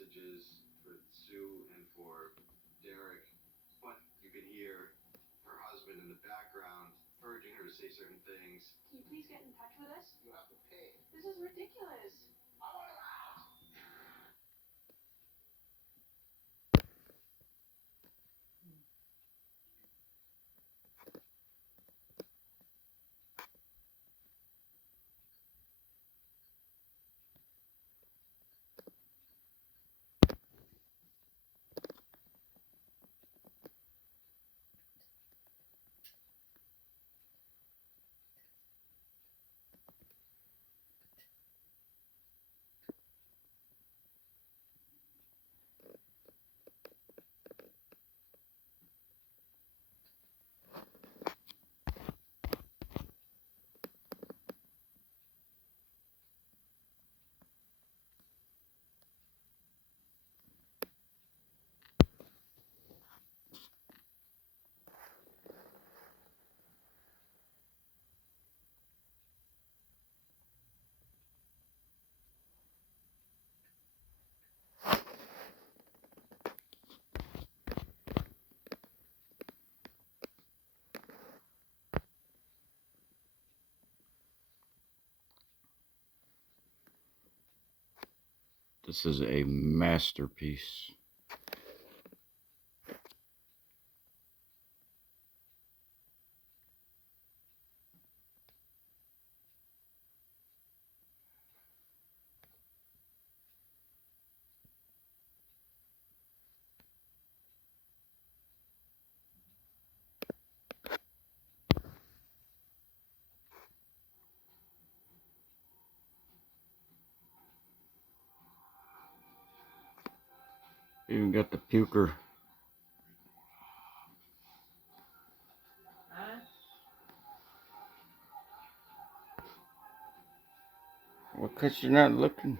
messages for Sue and for Derek, but you can hear her husband in the background urging her to say certain things. Can you please get in touch with us? You have to pay. This is ridiculous. I want her out! This is a masterpiece. Even got the puker. Huh? Well, 'cause you're not looking.